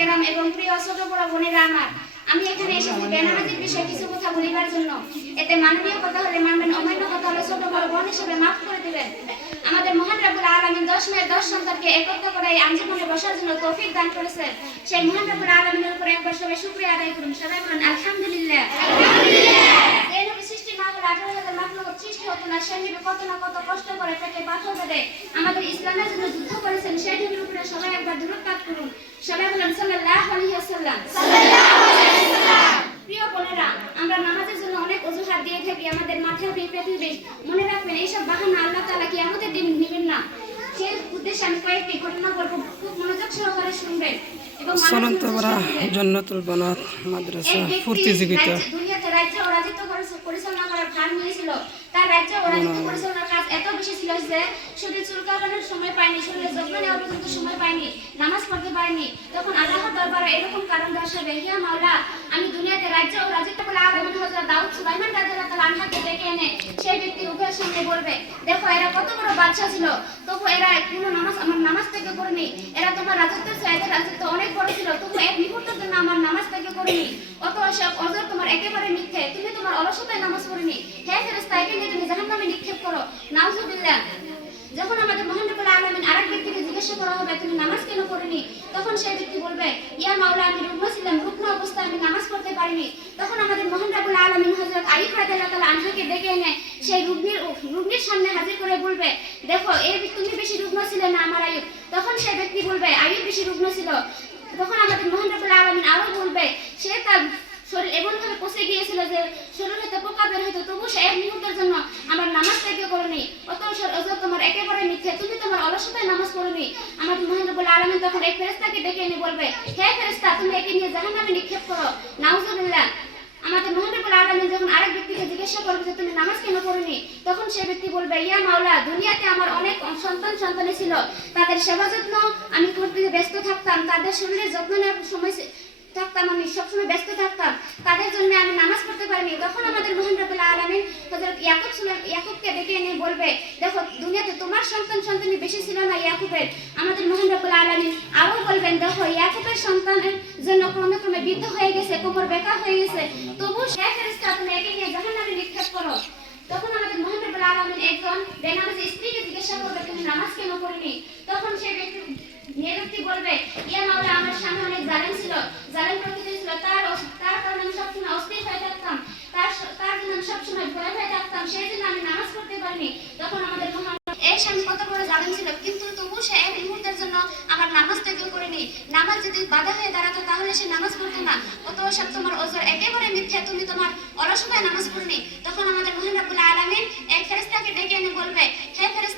কেরাম এবং প্রিয় ছোট বড় বোনেরা আমার, আমি এখানে এসেছি বেনামাজির বিষয়ে কিছু কথা বলিবার জন্য। এতে মাননীয় কথা হলে মানবেন, অমান্য কথা হলে ছোট বড় বোন হিসেবে মাফ করে দিবেন। আমাদের মহান রব্বুল আলামিন 10 মেয়ের 10 সন্তানকে একত্র করে এই আঞ্জুমানে বসার জন্য তৌফিক দান করেছেন। সেই মহান রব্বুল আলামিনের উপরে একবার সবাই শুকরিয়া আদায় করুন। সবাই বলুন আলহামদুলিল্লাহ। আলহামদুলিল্লাহ। এই নবী সৃষ্টি না হলে 18,000 মাখলুকাত সৃষ্টি হতো না। সেই নবী কত না কত কষ্ট করে পেটে পাথর বেঁধে আমাদের ইসলামের জন্য যুদ্ধ করেছেন। সেই নবীর উপরে সবাই একবার দুরূদ পাঠ করুন। সবাই বলুন সাল্লাল্লাহু আলাইহি ওয়াসাল্লাম। সাল্লাল্লাহু আলাইহি ওয়াসাল্লাম। প্রিয় বোনেরা, আমরা নামাজের জন্য অনেক অজুহাত দিয়ে থাকি। আমাদের মাথার পৃথিবী মনে রাখবেন, এইসব বাহানা আল্লাহ তাআলা কিয়ামতের দিন নেবেন না। সেই উদ্দেশ্যে আমি কয়েকটি ঘটনা বলবো, খুব মনোযোগ সহকারে শুনবেন। এবং সনন্তপাড়া জান্নাতুল বানাত মাদ্রাসা প্রতিযোগিতা দুনিয়াতে রাজ্য ও রাজত্ব পরিচালনা করার ভার নিয়েছিল। তার রাজ্য ও রাজত্ব পরিচালনার কাজ এত বেশি ছিল যে শুধু চুল কাটানোর সময় পায়নি, শরীরে যত্ন নেওয়ার পর্যন্ত সময় পায়নি, নামাজ পড়তে পারেনি। তখন আল্লাহর দরবারে এরকম কারণ দর্শাবে, হে মাওলা, আমি দুনিয়াতে রাজ্য ও রাজত্ব বলে আলামিন হযরত দাউদ সুলাইমান রাদিয়াল্লাহু তাআলা আনহাকে ডেকে এনে সেই ব্যক্তির মুখের সামনে বলবে, দেখো এরা কত বড় বাদশা ছিল, তবু এরা কোনো নামাজ থেকে করেনি। এরা তোমার রাজত্বের চেয়ে এদের রাজত্ব অনেক বড় ছিল, তবু এক মুহূর্তের জন্য আমার নামাজ থেকে করেনি। অত সব অজর তোমার একেবারে মিথ্যে, তুমি তোমার অলসতায় নামাজ পড়েনি। হে ফেরেশতা, একে নিয়ে তুমি জাহান্নামে নিক্ষেপ করো। নাউজুবিল্লাহ। যখন আমাদের মহান রব্বুল আলামিন আরেক ব্যক্তিকে জিজ্ঞাসা করা হবে, তুমি নামাজ কেন পড়েনি? তখন সেই ব্যক্তি বলবে, ইয়া মাওলা, আমি রুগ্ন ছিলাম, রুগ্ন অবস্থায় আমি নামাজ পড়তে পারিনি। তখন আমাদের মহান রব্বুল আলামিন হযরত আইয়ুব রাদিয়াল্লাহু তাআলা আনহাকে ডেকে এনে সেই রুগ্নের সামনে হাজির করে বলবে, দেখো এই তুমি বেশি রুগ্ন ছিলে না আমার আইয়ুব। তখন সেই ব্যক্তি বলবে, আইয়ুব বেশি রুগ্ন ছিল। তখন আমাদের মহান রব্বুল আলামিন আরো বলবে, সে তার শরীর এমনভাবে পচে গিয়েছিল যে শরীর হতে পোকা বের হতো, তবু সে এক মুহূর্তের জন্য আমার নামাজ থেকে করেনি। অত তোমার একেবারে মিথ্যে, তুমি তোমার অলসতায় নামাজ পড়োনি। আমাদের মহান রব্বুল আলামিন তখন এক ফেরেশতাকে ডেকে এনে বলবে, হে ফেরেশতা, তুমি একে নিয়ে জাহান্নামে নিক্ষেপ করো। নাউজুবিল্লাহ। আমাদের মহান রব্বুল আলামিন যখন আরেক ব্যক্তিকে জিজ্ঞাসা করবে যে তুমি নামাজ কেন পড়োনি, তখন সেই ব্যক্তি বলবে, ইয়া মাওলা, দুনিয়াতে আমার অনেক সন্তানি ছিল, তাদের সেবা যত্ন আমি করতে ব্যস্ত থাকতাম, তাদের শরীরের যত্ন নেওয়ার সময় থাকতাম, আমি সবসময় ব্যস্ত থাকতাম, তাদের জন্য আমি নামাজ পড়তে পারিনি। তখন আমাদের মহান রব্বুল আলামিন হযরত ইয়াকুবকে ডেকে এনে বলবে, দেখো দুনিয়াতে তোমার সন্তানি বেশি ছিল না ইয়াকুবের। আমাদের মহান রব্বুল আলামিন আরো বলবেন, দেখো ইয়াকুবের সন্তানের জন্য ক্রমে ক্রমে বৃদ্ধ হয়ে গেছে, কোমর বেঁকা হয়ে গেছে, তবু সে ফেরেশতা তুমি একে নিয়ে জাহান্নামে নিক্ষেপ করো। তখন আমাদের মহান রব্বুল আলামিন একজন বেনামাজি স্ত্রীকে জিজ্ঞাসা করবে, তুমি নামাজ কেন পড়নি? তখন সেই ব্যক্তি বলবে, ইয়া মাওলা, আমার স্বামী অনেক জালেম ছিল, জালেম প্রকৃতির ছিল, তার কারণে আমি সবসময় অস্থির হয়ে থাকতাম, তার জন্য আমি সবসময় ভয় হয়ে থাকতাম, সেই জন্য আমি নামাজ পড়তে পারিনি। তখন আমাদের মহান এই স্বামী কত বড় জালেম ছিল, কিন্তু তবু সে এক মুহূর্তের জন্য আমার নামাজ থেকে করেনি। নামাজ যদি বাধা হয়ে দাঁড়াতো তাহলে সে নামাজ পড়তো না। অত সব তোমার ওজর একেবারে মিথ্যা, তুমি তোমার অলসতায় নামাজ পড়নি। তখন আমাদের মহান রব্বুল আলামিন এক ফেরেশতাকে ডেকে এনে বলবে, হে ফেরেশতা,